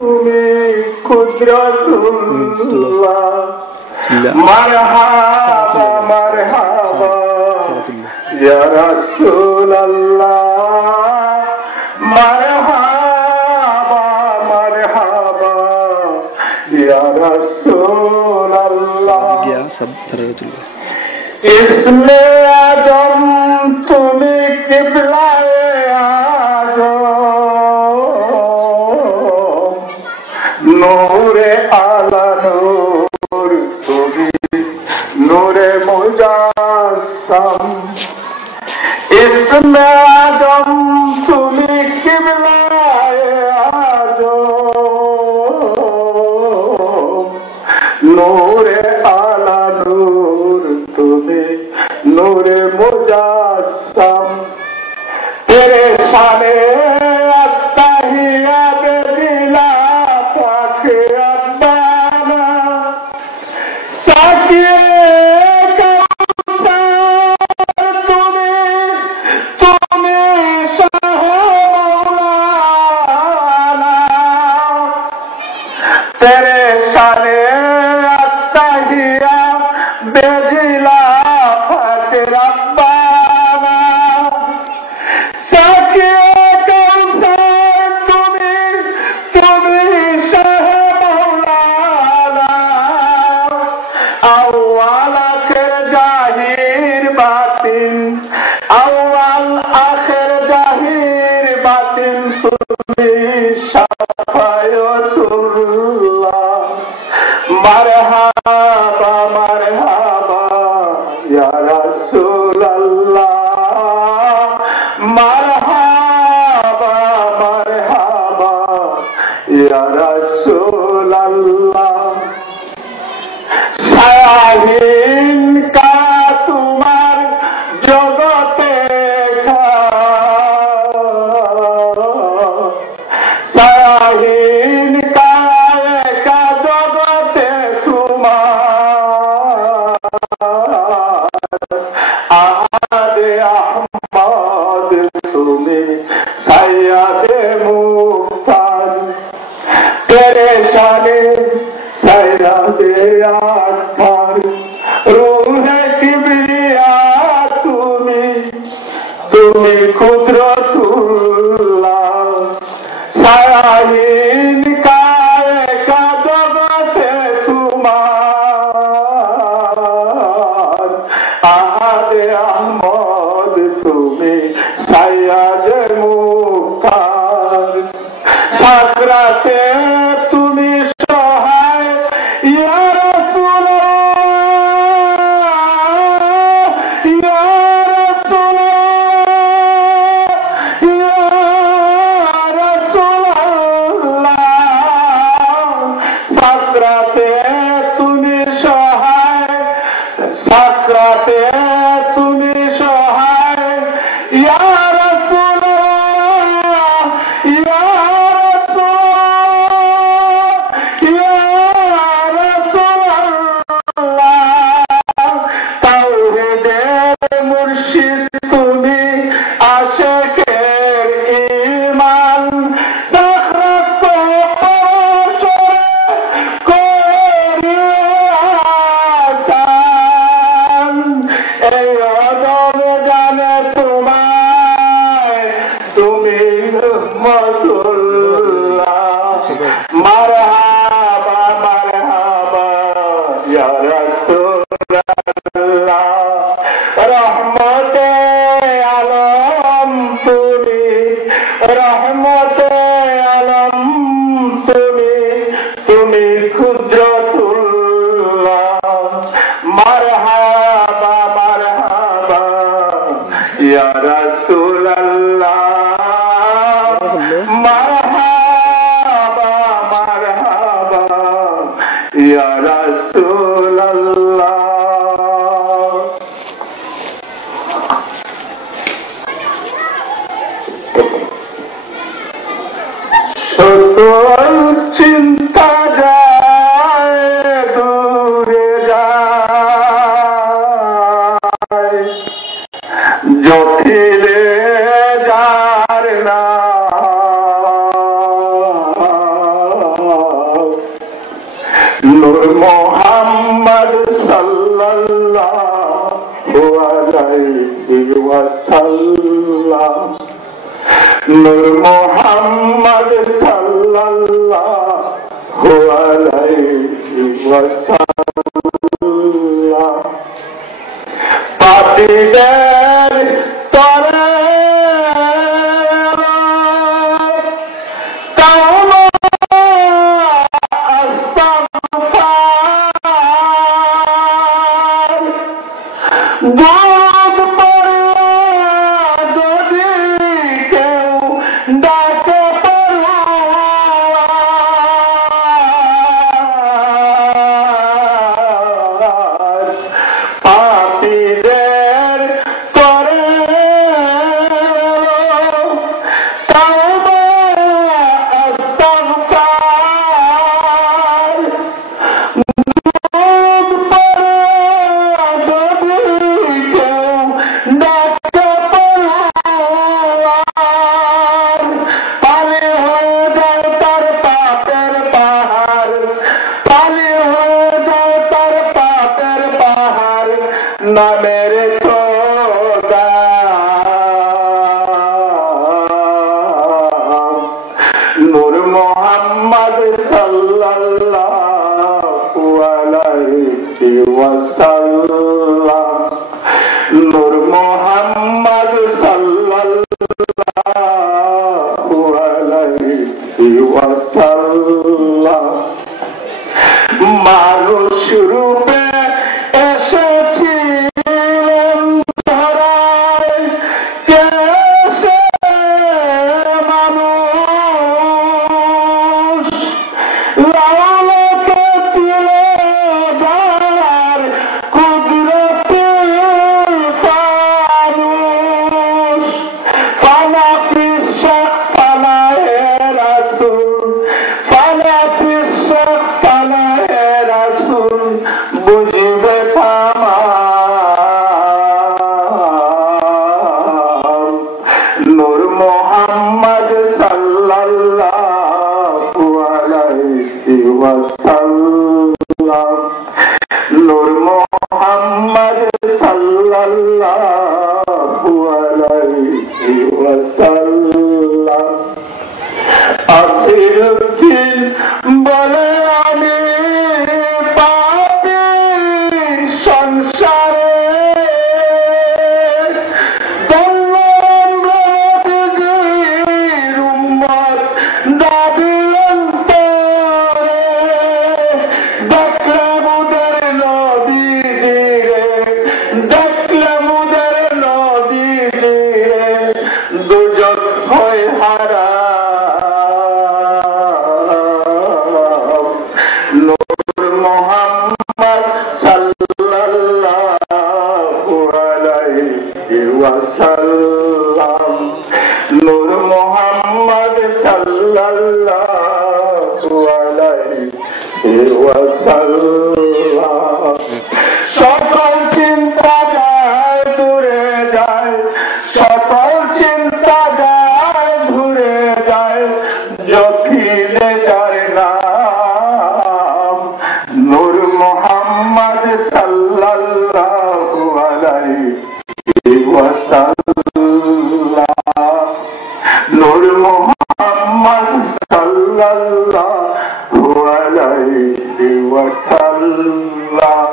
তুমি কুদরতুল্লাহ মারহাবা মারহাবা ইয়া রাসূলুল্লাহ মারহাবা মারহাবা ইয়া রাসূলুল্লাহ ইসমে আজম তুমি কিবলায়ে আজম নূরে আলা নূর তুমি নূরে মুজাসসাম ইসমে আজম তুমি কিবলায়ে আজম নূরে আলা নূর তুমি নূরে মুজাসসাম তেরে শানে আত্তাহিয়াত জিলা পাকে আব্বানা সাকিয়ে কাউসার তুমি তুমি শাহ মাওলানা তেরে শানে আত্তাহিয়া বেজিলা পাকে আব্বানা সাকিয়ে কাউসার তুমি তুমি শাহ মাওলানা আউয়াল আখির জাহির বাতিন আউয়াল আখির জাহির বাতিন তুমি শাফায়াতুল্লাহ মারহাবা মারহাবা ইয়া রাসূলুল্লাহ মারহাবা মারহাবা ইয়া রাসূলুল্লাহ শাহীন কা তোমার জগতে শাহীন কা একা জগতে তোমার আহাদে আহমদ তুমি সাইয়াদে মুক্তার তেরে শানে সাইয়াদে আখতার রূহে কিবরিয়া তুমি তুমি কুদরতুল্লাহ শাহীন কায়ে কা জগতে তোমার আহাদে আহমদ তুমি সাইয়াদে মুক্তার সাকরাতে তুমি সহায় ইয়া রাসূলুল্লাহ ইয়া রাসূলুল্লাহ ইয়া রাসূলুল্লাহ সাকরাতে তুমি সহায় সাকরাতে তুমি সহায় ইয়া রাসূলুল্লাহ ইয়া মারহাবা মারহাবা ইয়া রাসূলুল্লাহ রহমতে আলম তুমি রহমতে আলম তুমি তুমি কুদরতুল্লাহ মারহাবা মারহাবা ইয়া রাসূলুল্লাহ মারহাবা মারহাবা ইয়া রাসূলুল্লাহ সকল চিন্তা যায় নূর মোহাম্মদ সাল্লাল্লাহু আলাইহি ওয়াসাল্লাম, নূর মোহাম্মদ সাল্লাল্লাহু আলাইহি ওয়াসাল্লাম। পাপীদের তরে দুধ পরে যদি কেউ ডাকে পাপীদের করে তাওবা আস্তাগফার, দুধ পরে যদি কেউ ডাকে পানি হয়ে যায় তার পাপের পাহাড়, পানি হয়ে যায় তার পাপের পাহাড়, নামের খোদা নূর মোহাম্মদ সাল্লাল্লাহু আলাইহি ওয়াসাল্লাম, নূর মোহাম্মদ সাল্লাল্লাহু আলাইহি ওয়াসাল্লাম। মানুষ রূপে এসেছিলেন ধরায়, কেসে মানুষ লাউলাকে ছিল যার কুদরতি ফানুষ, ফানা পিসা ফানা হে রাসূল, ফানা পিসা ফানা হে রাসূল, বুঝবে তামাম। নূর মোহাম্মদ সাল্লাল্লাহু আলাইহি ওয়াসাল্লাম, নূর মোহাম্মদ সাল্লাল্লাহু আলাইহি ওয়াসাল্লাম। আখিরুদ্দিন বলে আমি পাপী সংসারে, নবীজির উম্মত দাবি অন্তরে, দেখলাম ওদের নবীজিরে, দেখলাম ওদের নবীজিরে, দুজক হয়ে হারাম। নূর মোহাম্মদ সাল্লাল্লাহু আলাইহি ওয়াসাল্লাম, নূর মোহাম্মদ সাল্লাল্লাহু আলাইহি ওয়াসাল্লাম। সকল চিন্তা যায় দূরে যায়, সকল চিন্তা যায় ঘুরে যায়, যখিলে যার নাম নূর মোহাম্মদ সাল্লাল্লাহু আলাইহি ওয়াসাল্লাম, নূর মোহাম্মদ সাল্লাল্লাহু আলাইহি ওয়াসাল্লাম।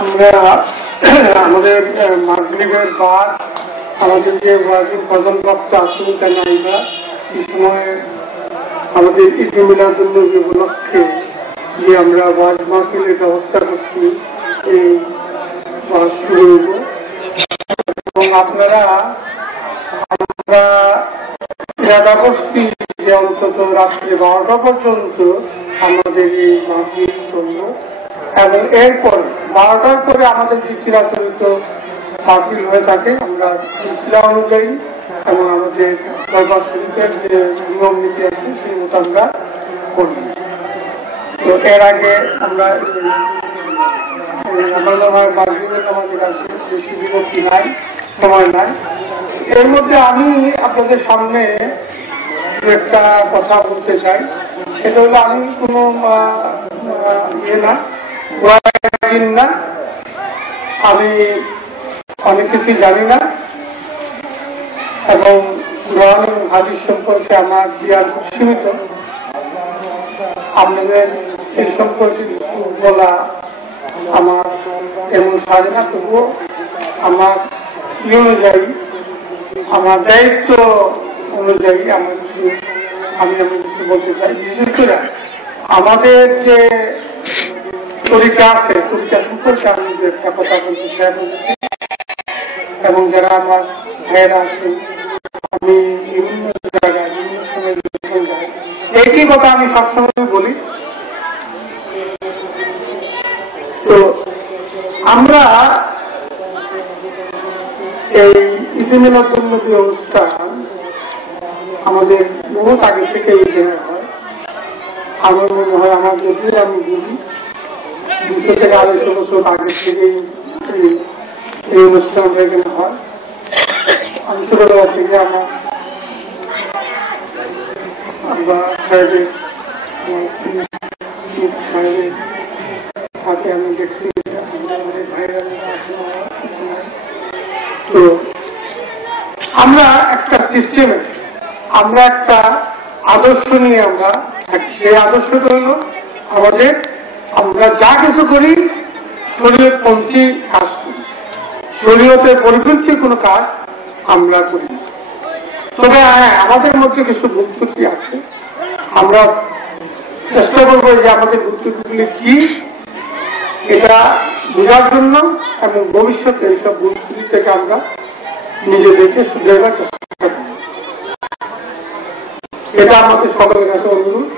আমরা আমাদের মাগরিবের বাদ আমাদের যে ফজল বক্ত আসুন কেন আমরা এই সময় আমাদের ঈদ মিলাদুন্নবী উপলক্ষে যে আমরা ওয়াজ মাহফিলের ব্যবস্থা করছি, এই ওয়াজ শুরু হইব এবং আপনারা আমরা ইরাদা করছি যে অন্তত রাত্রে 12টা পর্যন্ত আমাদের এই মাহফিল চলব এবং এরপর 12টার পরে আমাদের যে চিরাচরিত মাহফিল হয়ে থাকে আমরা সিলসিলা অনুযায়ী এবং আমাদের দরবার শরীফের যে নিয়ম নীতি আছে সেই মতো আমরা করি। তো এর আগে আমরা মাগরিবের নামাজের কাছে বেশি বিরতি নাই, সময় নাই। এর মধ্যে আমি আপনাদের সামনে একটা কথা বলতে চাই। সেটা হলো আমি কোনো ইয়ে না, না, আমি অনেক কিছু জানি না এবং কোরআন এবং হাদিস সম্পর্কে আমার জ্ঞান খুব সীমিত। আপনাদের এই সম্পর্কে বলা আমার এমন সারে না, তবুও আমার ইয়ে অনুযায়ী, আমার দায়িত্ব অনুযায়ী আমি কিছু বলতে চাই। বিশেষ করে আমাদের যে তরিকা আছে, তরিকা সম্পর্কে আমি যে একটা কথা বলতে চাই এবং যারা আমার ভাইয়েরা আছেন, আমি বিভিন্ন জায়গায় বিভিন্ন সময় একই কথা আমি সবসময় বলি। তো আমরা এই ঈদে মিলাদুন্নবী অনুষ্ঠান আমাদের বহুত আগে থেকে এই জায়গায় হয়। আমার মনে হয় আমার যদিও আমি বলি 200 থেকে 250 বছর আগে থেকেই এই অনুষ্ঠান এখানে হয়। আমি ছোটবেলা থেকে আমরা সাহেবের হাতে আমি দেখছি ভাইরা। তো আমরা একটা সিস্টেমে, আমরা একটা আদর্শ নিয়ে আমরা থাকি। সেই আদর্শটা হল আমাদের, আমরা যা কিছু করি শরীয়তপন্থী কাজ করি, শরীয়তের পরিপন্থী কোনো কাজ আমরা করি। তবে আমাদের মধ্যে কিছু ভুল ত্রুটি আছে, আমরা চেষ্টা করবো যে আমাদের ভুল ত্রুটিগুলি কি এটা বোঝার জন্য এবং ভবিষ্যতে এইসব ভুল ত্রুটি থেকে আমরা নিজেদেরকে শুধরাবার চেষ্টা করব। এটা আমাদের সকলের কাছে অনুরোধ।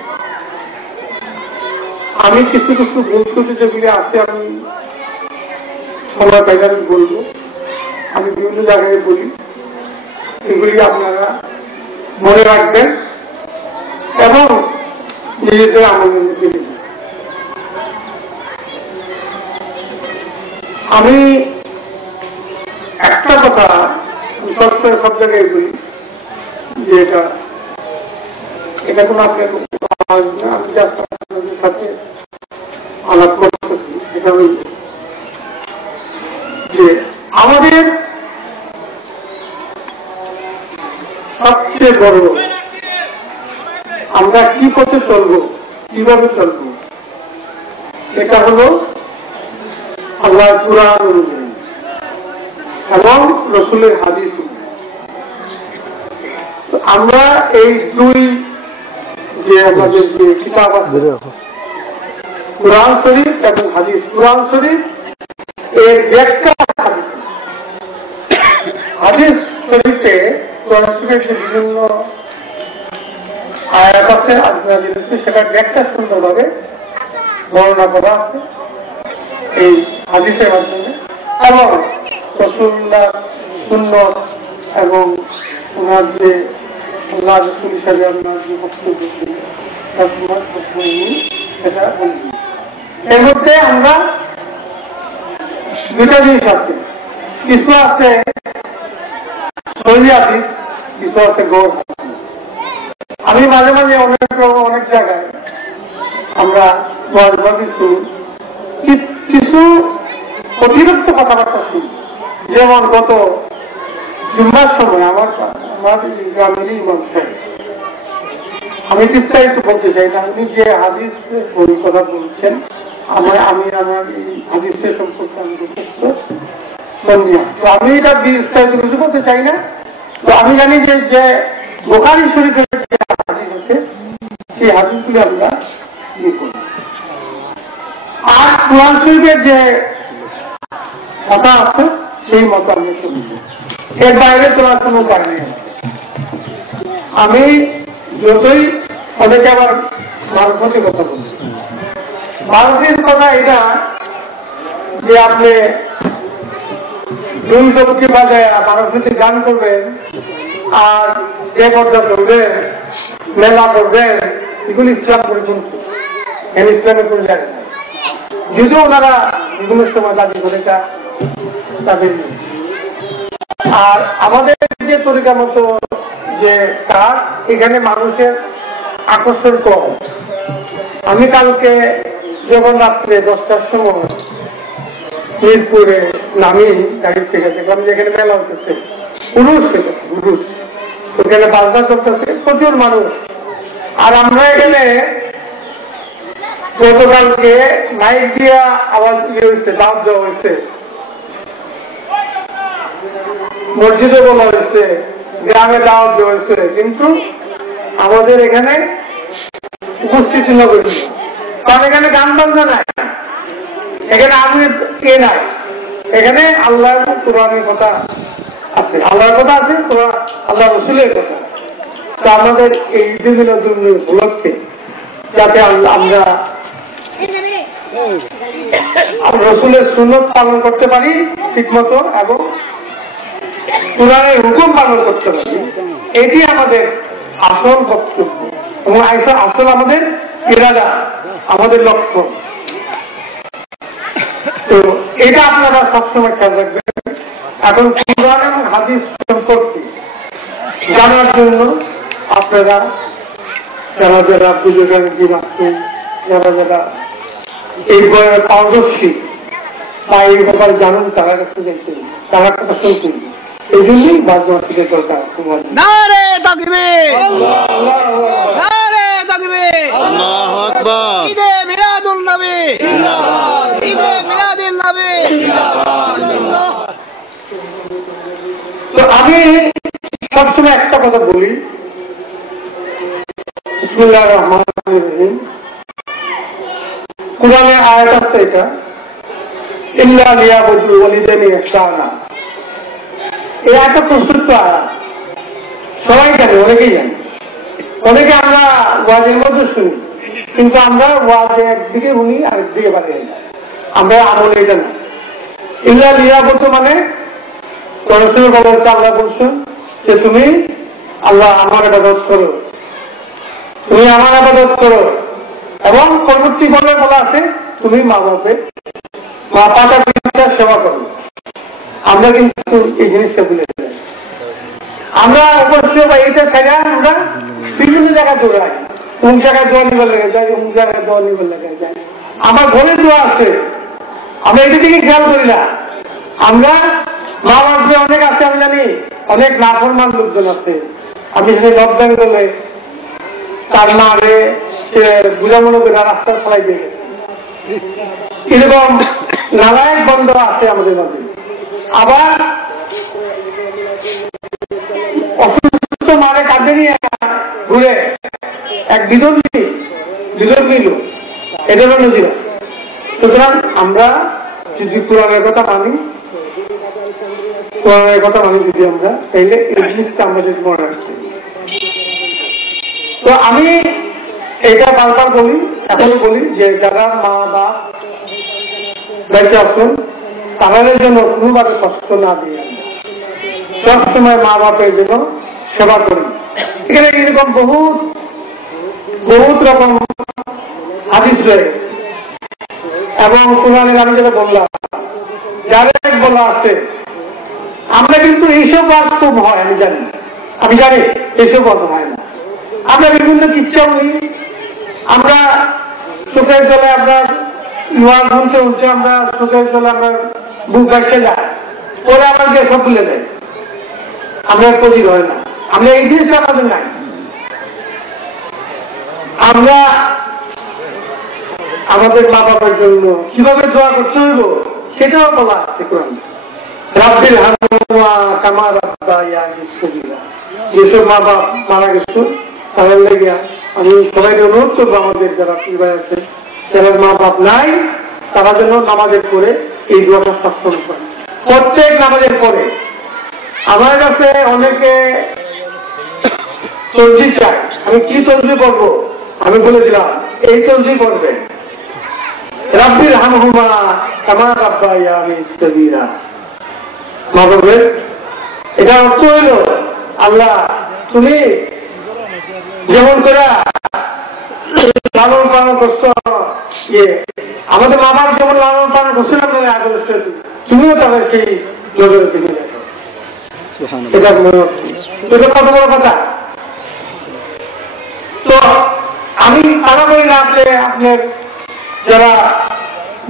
আমি কিছু কিছু ভুল ত্রুটি যেগুলি আছে আমি সময় পাইলে আমি বলবো, আমি বিভিন্ন জায়গায় বলি, এগুলি আপনারা মনে রাখবেন এবং নিজেদের আমলের মধ্যে নেবেন। আমি একটা কথা সবসময় সব জায়গায় বলি যে এটা কোনো আপনার আমি আপনাদের সাথে আলাপ করতেছি, এটা হল যে আমাদের সবচেয়ে বড় আমরা কি পথে চলবো, কিভাবে চলবো, এটা হল আল্লাহ কুরআন অনুযায়ী এবং রসুলের হাদিস। আমরা এই দুই যে আমাদের যে কিতাব আছে কুরআন শরীফ এবং হাদিস, কুরআন শরীফ এর ব্যাখ্যা হাদিস শরীফে কোরআন শরীফের যে বিভিন্ন আয়াত আছে সেটার ব্যাখ্যা সুন্দরভাবে বর্ণনা করা আছে এই হাদিসের মাধ্যমে এবং রাসূলুল্লাহ সুন্নাত এবং ওনার যে আল্লাহ রাসূল হিসাবে ওনার যে বক্তব্য ছিল সেটা বলি। এর মধ্যে আমরা দুটা জিনিস আছে, কিছু আছে সহিহ হাদিস, কিছু আছে গৌর হাদিস। আমি মাঝে মাঝে অনেক জায়গায় আমরা কিছু অতিরিক্ত কথাবার্তা শুনি। যেমন গত জুম্মার সময় আমার গ্রামেরই ইমাম সাহেব, আমি বিস্তারিত বলতে চাই না, উনি যে হাদিস কথা বলছেন আমি আমার এই হাদিসের সম্পর্কে আমি যথেষ্ট সন্দেহ। তো আমি এটা বিস্তারিত কিছু বলতে চাই না। তো আমি জানি যে বুখারী শরীফের যে হাদিস আছে সেই হাদিসগুলি আমরা ইয়ে করি, আর কুরআন শরীফের যে কথা আছে সেই মতো আমরা শুনি। এর বাইরে তোমার কোনো উপায় নেই। আমি যতই অনেকে আবার ভারতের কথা বলছি, ভারতের কথা এটা যে আপনি দুই লোককে বাজায় ভারতে গান করবেন আর এ পর্যা করবেন, মেলা করবেন, এগুলো ইসলাম করে শুনছে, এর ইসলামের কোন জায়গায় না। যদিও ওনারা বিভিন্ন সময় দাবি করে তাদের। আর আমাদের যে তরিকা মতো যে কাজ এখানে মানুষের আকর্ষণ কম। আমি কালকে যখন রাত্রে 10টার সময় মিরপুরে নামি গাড়ির থেকে দেখলাম যে এখানে মেলা হতেছে, উরুষ হইতেছে, উরুষ, ওখানে বাজনা করতেছে, প্রচুর মানুষ। আর আমরা এখানে গতকালকে মাইক দিয়া আওয়াজ হয়েছে, দাওয়াত দেওয়া হয়েছে, মসজিদে বলা হয়েছে, গ্রামে দাওয়াত দেওয়া হয়েছে, কিন্তু আমাদের এখানে উপস্থিতি নগরী, কারণ এখানে গান বাজনা নাই, এখানে আমি কে নাই, এখানে আল্লাহর কোরআনের কথা আছে, আল্লাহর কথা আছে, আল্লাহ রসুলের কথা। তো আমাদের এই বিভিন্ন দুর্নীতি উপলক্ষে যাতে আমরা রসুলের সুন্নত পালন করতে পারি ঠিক মতো এবং কোরআনের হুকুম পালন করতে পারি, এটি আমাদের আসল বক্তব্য এবং আসল আমাদের ইরাদা, আমাদের লক্ষ্য। তো এটা আপনারা সবসময় খেয়াল রাখবেন। এখন কোরআন এবং হাদিস সম্পর্কে জানার জন্য আপনারা যারা যারা বুজুর্গের জীব আছেন, যারা যারা এই বইয়ের পারদর্শী বা এই ব্যাপারে জানুন, তারা কাছে দেখছেন, তারা কথা শুনছেন, এই জন্যই বাজনা থেকে দরকার। নারে তাকবীর, নারে তাকবীর, আল্লাহু আকবার, ঈদে মিলাদুন নবী জিন্দাবাদ, ঈদে মিলাদুন নবী জিন্দাবাদ। তো আমি সবসময় একটা কথা বলি, বিসমিল্লাহির রহমানির রহিম, কোরআনের আয়াত আছে এটা, ইল্লা লিয়াবুদু ওয়ালিদাইনি ইহসানা। এই আয়াতটা প্রস্তুত আয়াত, সবাই জানে, অনেকেই জানে, অনেকে আমরা ওয়াজের মধ্যে শুনি, কিন্তু আমরা ওয়াজে একদিকে শুনি আরেকদিকে বাড়ি না, আমরা আমলে এটা না। ইল্লা লিয়াবুদু মানে রসুলের বলতে আল্লাহ বলছেন যে তুমি আল্লাহ আমার ইবাদত করো, তুমি আমার ইবাদত করো, এবং পরবর্তী বলে বলা আছে তুমি মা বাপের মা পাতা পিতার সেবা করো। আমরা কিন্তু এই জিনিসটা ভুলে যাই, আমরা অবশ্যই বা এইটা ছেড়ে আমরা বিভিন্ন জায়গায় দৌড়াই, অমুক জায়গায় দোয়া নিবার লেগে যায়, অমুক জায়গায় দোয়া নিবার লেগে যায়। আমার ঘরে দোয়া আছে, আমরা এটা দিকে খেয়াল করি না। আমরা মা বাপে অনেক আছে, আমি জানি অনেক নাফরমান লোকজন আছে। আমি সেখানে নর্থ বেঙ্গলে তার মারে সে বুঝামূলক রাস্তা ফলাই দিয়ে গেছে, এরকম নালায়ক বন্ধ আছে আমাদের মাঝে। আবার অসুস্থ মারে কাঁদে নিয়ে ঘুরে এক বিধর্মী লোক, এদেরও নজির আছে। সুতরাং আমরা যদি কোরআনের কথা মানি, কোরআনের কথা মানি যদি আমরা, তাইলে এই জিনিসটা আমাদের মনে রাখছি। তো আমি এটা বারবার বলি, এখনো বলি যে যারা মা বাপ বেঁচে আসুন, তাদের জন্য কোনোভাবে কষ্ট না দিয়ে সবসময় মা বাপের জন্য সেবা করি। এখানে এরকম বহুত রকম হাদিস রয়েছে এবং কোরআনের আমি যেটা বললাম যাদের বলা আছে, আমরা কিন্তু এইসব বাস্তব হয় আমি জানি এইসব বাস্তব হয় না। আমরা বিভিন্ন কিচ্ছা বলি, আমরা চোখের জলে আপনার নোয়া উঠছে আমরা চোখের জলে আমরা বুক ভাসে যায়, ওরা আবার গিয়ে সব ভুলে যায়, আমরা প্রতি হয় না। আমরা এই জিনিসটা আমাদের নাই। আমরা আমাদের মা বাবার জন্য কিভাবে দোয়া করতে হইব সেটাও বলা আছে কোরআন। রাব্বিল হামহুমা কামা রাব্বায়ানি সগীরা। যেসব মা বাপ মারা গেছে তাদের লেগে আমি সবাইকে অনুরোধ করবো, আমাদের যারা পরিবার আছে, যারা মা বাপ নাই, তারা যেন নামাজের পরে এই দোয়াটা সক্ষম করে, প্রত্যেক নামাজের পরে। আমার কাছে অনেকে তসবিহ চায়, আমি কি তসবিহ পড়বো আমি বলে দিলাম, এই তসবিহ পড়বে, রাব্বিল হামহুমা কামা রাব্বায়ানি সগীরা। মা বাবের এটা অর্থ হইল, আল্লাহ তুমি যেমন করে লালন পালন করছো, আমাদের মা বাপ যেমন লালন পালন করছিলাম তুমিও তাদের সেই নজরে তুমি দেখো। এটা কত বড় কথা। তো আমি তারা বলি না, আপনার যারা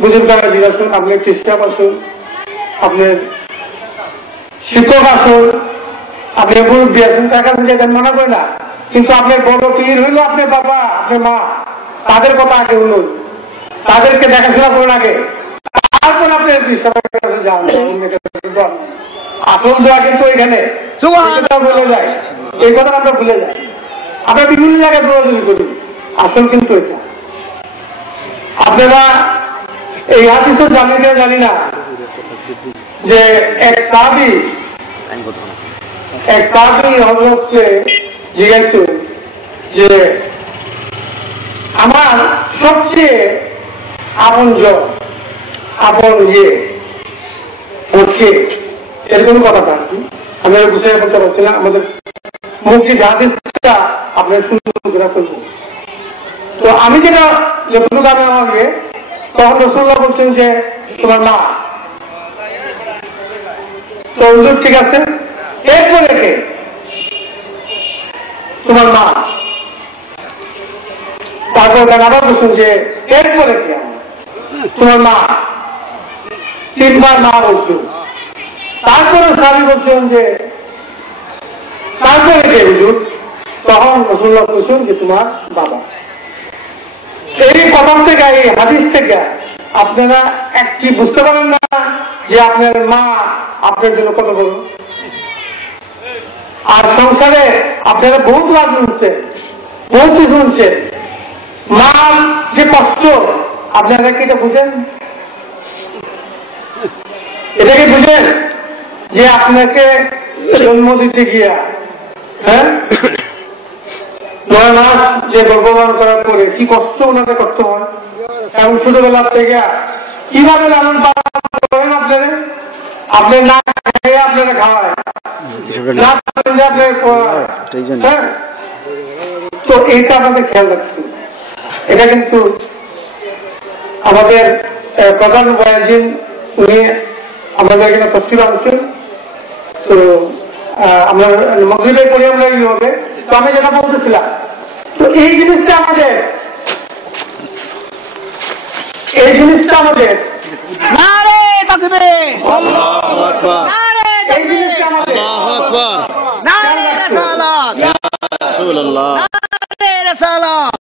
বুজুর্গারা জিজ্ঞাসুন, আপনি খ্রিস্টান আসুন, আপনার শিক্ষক আসুন, আপনি মুরব্বী আসুন, তার কাছে যেতেন মানা করে না। কিন্তু আপনার বড় পীর হইল আপনার বাবা, আপনার মা, তাদের কথা আগে শুনুন, তাদেরকে দেখাশোনা করুন আগে, তারপর আপনার খ্রিস্টানের কাছে যান। আসল দোয়া কিন্তু এখানে ভুলে যায়, এই কথা আমরা ভুলে যাই। আমরা বিভিন্ন জায়গায় দৌড়াদৌড়ি করি, আসল কিন্তু এটা। আপনারা এই হাদিস জানি না যে এক সাহাবী হযরতকে জিজ্ঞাসা যে আমার সবচেয়ে আপন হচ্ছে এরকম কথাটা আর কি আমি বুঝে বলতে পারছি না। আমাদের মুক্তি হাদিসটা আপনার সুন্দর করবো। তো আমি যেটা যতটুকু আমি আমাকে তখন রাসূলুল্লাহ বলছেন যে তোমার মা। তো হুজুর ঠিক আছে, এরপরে কে? তোমার মা। তারপর আবার বলছেন যে এরপরে কে? তোমার মা। তিনবার মা বলছেন। তারপরে সাহাবী বলছেন যে তারপরে কে হুজুর? তখন রাসূলুল্লাহ বলছেন যে তোমার বাবা। এই কথা থেকে, এই হাদিস থেকে আপনারা একটি বুঝতে পারেন না যে আপনার মা আপনার জন্য কত বড়। আর সংসারে আপনারা বহুত লাভ শুনছে, বহুত কিছু শুনছে, মার যে কষ্ট আপনারা কি এটা বুঝেন? এটাকে বুঝেন যে আপনাকে জন্ম দিতে গিয়া, হ্যাঁ, 9 মাস যে গর্ভধারণ করার পরে কি কষ্ট ওনাদের করতে হয়, এবং ছোটবেলার থেকে কিভাবে লালন পালন করেন আপনারা, আপনি না খেয়ে আপনারা খাওয়ায়, না আপনার হ্যাঁ। তো এইটা আমাদের খেয়াল রাখছি। এটা কিন্তু আমাদের প্রধান বয়াজিন উনি আমাদের এখানে তফসিল আনছেন। তো আমরা মাগরিবের পরে আমরা এই হবে। তো আমি যেটা বলতেছিলাম, তো এই জিনিসটা আমাদের নারে তাকবীর, আল্লাহু আকবার, এই জিনিসটা আমাদের আল্লাহু আকবার, নারে রিসালাত, ইয়া রাসূলুল্লাহ, নারে রিসালাত,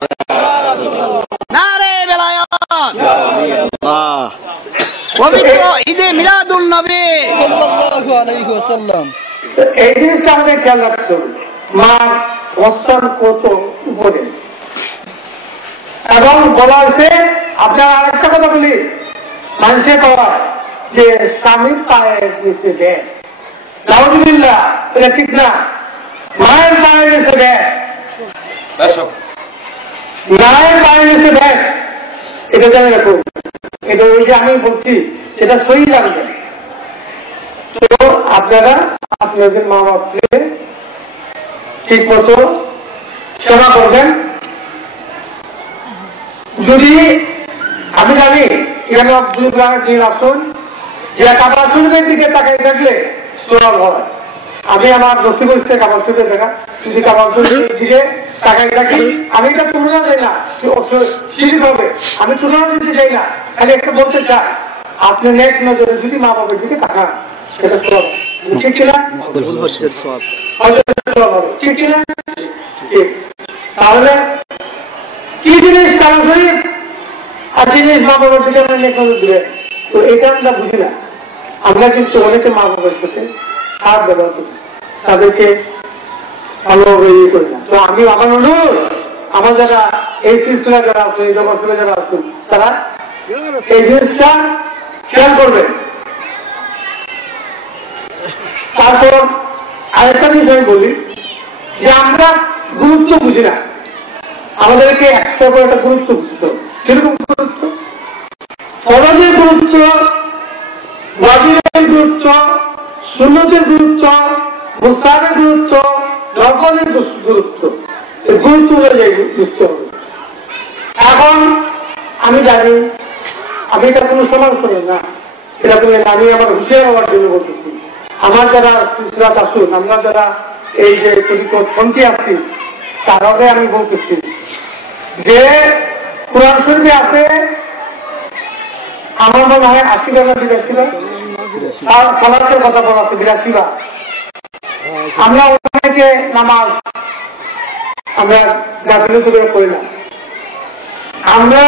নারে বেলায়াত, আল্লাহ। পবিত্র ঈদে মিলাদুন নবী সাল্লাল্লাহু আলাইহি ওয়াসাল্লাম। এই জিনিসটা আমাদের খেয়াল রাখতে হবে। মা অবস্থান কত উপরে, এবং বলা হয়েছে আপনার আরেকটা কথা বলি, মানুষে করা যে স্বামীর পায়ের নিচে দেয়, নাউজুবিল্লাহ, এটা ঠিক না। মায়ের পায়ের নিচে দেয়, মায়ের পায়ের নিচে দেয়, এটা জানে রাখুন। এটা ওই যে আমি বলছি সেটা সহি জানবেন। তো আপনারা আপনাদের মা বাপকে ঠিক মতো সেবা করবেন। যদি আমি জানি এখানে আসুন, যে কাবার শরীফের দিকে তাকাই থাকলে সওয়াব হয়। আমি আমার নসিব হচ্ছে কাবার শরীফে দেখা, যদি কাবার শরীফের দিকে তাকাই থাকি, আমি এটা তুলনা যাই না সিরিজ হবে, আমি তুলনা দিতে চাই না, খালি একটা বলতে চাই আপনি নেক নজরে যদি মা বাবার দিকে তাকান সেটা সওয়াব, ঠিক কিনা? ঠিক কিনা? ঠিক। তাহলে কি জিনিস কারণ শরীফ আর জিনিস মা বাবার দিকে আমরা নেক নজর দিবে, তো এটা আমরা বুঝি না। আমরা কিন্তু অনেকে মা বাবার সাথে খারাপ ব্যবহার করি, তাদেরকে ভালোভাবে ইয়ে করি না। তো আমি আমার অনুরোধ, আমার যারা এই সিলসিলা যারা আছে, এই জগৎ যারা আছেন, তারা এই জিনিসটা খেয়াল করবেন। তারপর আরেকটা জিনিস আমি বলি যে আমরা গুরুত্ব বুঝি না, আমাদেরকে একটা করে একটা গুরুত্ব বুঝতে হবে। কিরকম গুরুত্ব? ফরজের গুরুত্ব, ওয়াজিবের গুরুত্ব, সুন্নতের গুরুত্ব, মুস্তাহাবের গুরুত্ব, নফলের গুরুত্ব, এই গুরুত্ব অনুযায়ী বুঝতে হবে। এখন আমি জানি, আমি এটা কোনো সমালোচনা না, এটা কোনো আমি আমার হুঁশিয়ার হওয়ার জন্য বলতেছি। আমার যারা সিলসিলাত আসুন, আমরা যারা এই যে পন্থী আছি, কারণে আমি বলতেছি যে কোরআন শরীফে আছে, আমার মনে হয় ৮০ বার না ৮২ বার আর সালাতের কথা বলা আছে ৮২ বার। আমরা অনেকে নামাজ আমরা গাফিলতি করে পড়ি না। আমরা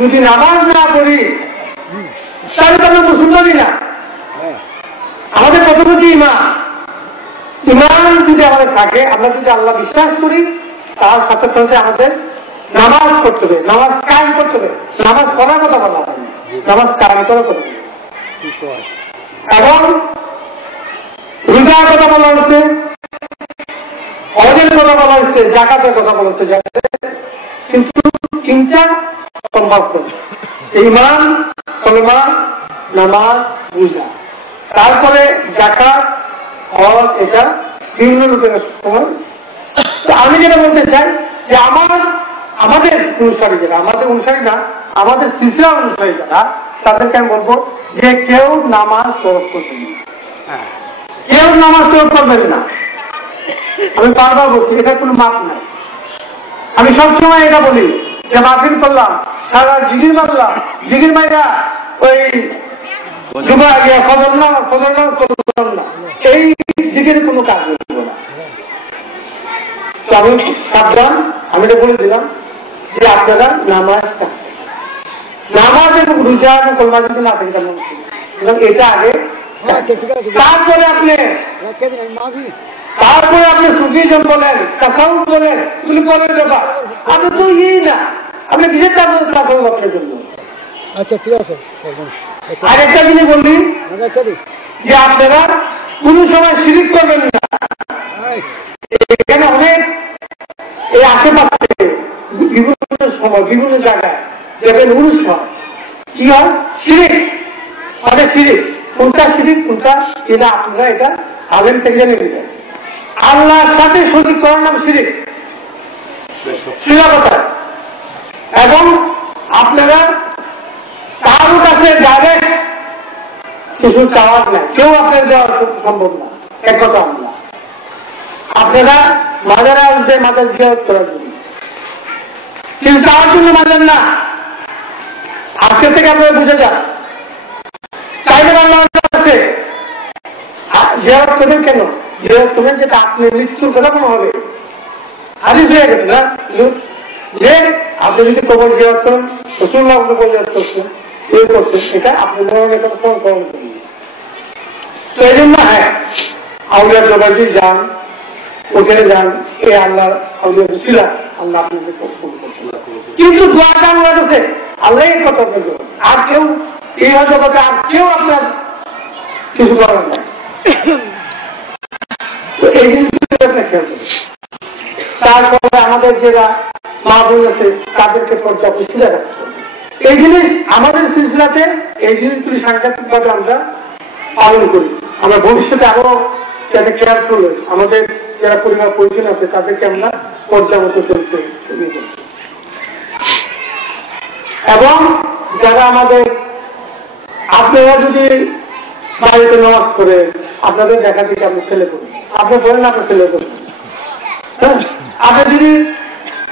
যদি নামাজ না পড়ি তাহলে তো আমরা মুসলমানই না। আমাদের প্রথম হচ্ছে ইমান যদি আমাদের থাকে, আমরা যদি আল্লাহ বিশ্বাস করি, তার সাথে সাথে আমাদের নামাজ পড়তে হবে, নামাজ কায়েম করতে হবে। নামাজ পড়ার কথা বলা হয়, নামাজ কায়েম করার কথা, এবং রোজার কথা বলা হচ্ছে, হজের কথা বলা হচ্ছে, জাকাতের কথা বলা হচ্ছে। কিন্তু তিনটা সম্ভব করছে, ঈমান, কলেমা, নামাজ, রোজা, তারপরে জাকাত, হজ, এটা বিভিন্ন রূপের সময়। তো আমি যেটা বলতে চাই যে আমাদের অনুসারী যারা, আমাদের অনুসারী না, আমাদের সিলসিলা অনুসারী যারা, তাদেরকে আমি বলবো যে কেউ নামাজ তরফ করবেন না, কেউ নামাজ তরফ করবেন না। আমি বারবার বলছি, এটা কোনো মাপ নাই। আমি সবসময় এটা বলি যে মাহফিল করলাম, সারা জিগির মারলাম, জিগির মাইরা ওই ফজর না এই জিগির কোনো কাজ নেই না। তো আমি সাবধান, আমি এটা বলে দিলাম যে আপনারা নামাজ এবং রোজা এবং কলমা যদি না থাকে এবং এটা আগে, তারপরে আপনি সুফিজম বলেন, তাসাউফ বলেন, এগুলি পরের ব্যাপার। আপনি তো না, আপনি কিসের চাপ তাসাউফ আপনার জন্য। আচ্ছা ঠিক আছে। আর একটা জিনিস বললি যে আপনারা কোন সময় শিরিক করবেন না। এখানে অনেক এই আশেপাশে বিভিন্ন সময় বিভিন্ন জায়গায় দেখবেন অনুষ্ঠান কি হয়, শিরিক, অনেক শিরিক। কোনটা শিরিক, কোনটা কিনা আপনারা এটা আলেম থেকে জেনে নেবেন। আল্লাহর সাথে শরীক করার নাম শিরিক, শিলাবতা। এবং আপনারা কারোর কাছে ডাইরেক্ট কিছু চাওয়ার নাই, কেউ আপনার দেওয়া সম্ভব না। এক কথা, আপনারা মাজারে আসবে মাজার জিয়ারত করার জন্য, কিন্তু তার জন্য মাজার না। আজকে থেকে আপনারা বুঝে যান, চাইলে আল্লাহর কাছে জিয়ারত করবেন। কেন জিয়ারত করবেন? যেটা আপনি মৃত্যুর কথা মনে হবে, হাদিস হয়ে গেছে না, যে আপনি যদি কবর জিয়ারত করেন, রাসূলুল্লাহ কবর জিয়ারত করছেন, এই করছেন, এটা আপনি মরণের কথা গ্রহণ করেন। তো এই জন্য হ্যাঁ, আউলিয়া জবাইজি যান, ওখানে যান, এ আল্লাহ আউলিয়া ছিলেন, আল্লাহ আপনাকে কিন্তু দোয়াটা আল্লাহ কাছে, আল্লাহ কথা বলবেন। আর কেউ এই জগতে আর কেউ আপনার কিছু করার নাই। তো এই জিনিসগুলো আপনার খেয়াল করবেন। তারপরে আমাদের যারা মা বোন আছে তাদেরকে পর্যাপ্ত শিলা রাখতে হবে। এই জিনিস আমাদের সিলসিলাতে এই জিনিসগুলি সাংঘাতিকভাবে আমরা পালন করি। আমরা ভবিষ্যতে আরো যাতে খেয়াল করলে আমাদের যারা পরিবার পরিজন আছে তাদেরকে আমরা পর্যাপ্ত চলতে। এবং যারা আমাদের, আপনারা যদি বাড়িতে নামাজ করে আপনাদের দেখা দিকে আপনি ছেলে করেন, আপনি বলেন আপনার ছেলে করেন, হ্যাঁ, আপনি যদি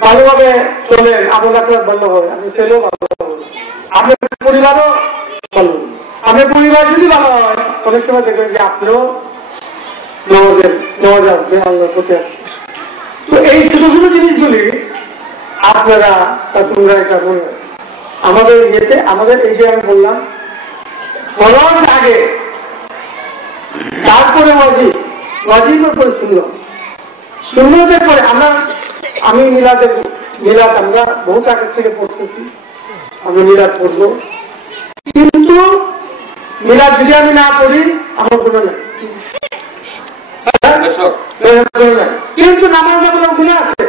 ভালোভাবে চলেন আপনার আপনার ভালো হবে, আপনি ছেলেও ভালো হবে, আপনার পরিবারও ভালো হবে। আপনার পরিবার যদি ভালো হয়, অনেক সময় দেখবেন যে আপনিও নামাজ আসবে, আল্লাহর প্রতি আসবে। তো এই ছোট ছোট জিনিসগুলি আপনারা তোমরা এটা বলে আমাদের ইয়েতে, আমাদের এই যে আমি বললাম ফরজ আগে, তারপরে ওয়াজিবের পরে সুন্নতের পরে আমি মিলাদ আমরা বহুত আগে থেকে পড়তেছি, আমি মিলাদ পড়বো, কিন্তু মিলাদ যদি আমি না পড়ি আমার কোনো নাই, কিন্তু নামাজ আপনার গুণা আছে,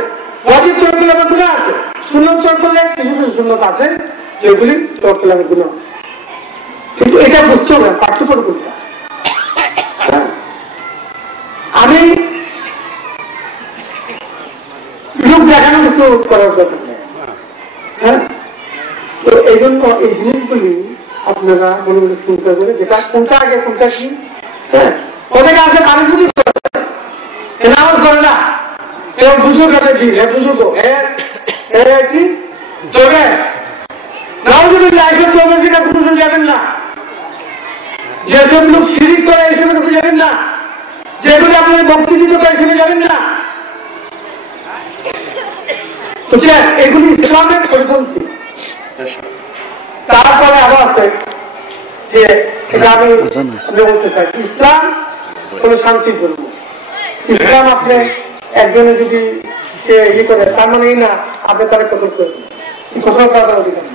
ওয়াজিব তরফ করলে আমার গুণা আছে, সুন্নত তরফ করলে কিছু কিছু সুন্নত আছে যেগুলি তরফ করলে আমার গুণা। কিন্তু এটা বুঝতে হবে, পার্থক্য করতে। আমি লোক দেখানো কিছু করার কথা, হ্যাঁ, তো এই জন্য এই জিনিসগুলি আপনারা মনে মনে চিন্তা করে, যেটা কোনটা আগে কোনটা কি, হ্যাঁ, অনেকে আছে মানুষ যদি নামাজ করে না, এবং বুজুর্গ আছে কি বুজুর্গ কি চলবে নাউজুবিল্লাহ এইসব চলবে সেটা বুঝে যাবেন না। যেসব লোক শিরিক করে এইসব বুঝে যাবেন না। যেগুলো আপনাদের ভক্তি দিতে করে এখানে যাবেন না। বুঝলেন, এগুলি ইসলামের পরিপন্থী। তারপরে আবার আছে যে এটা আমি বলতে চাই, ইসলাম কোন শান্তি ধর্ম। ইসলাম আপনি একজনে যদি সে ইয়ে করে তার মানে এই না আপনি তারা কত করবেন, কত করার অধিকার।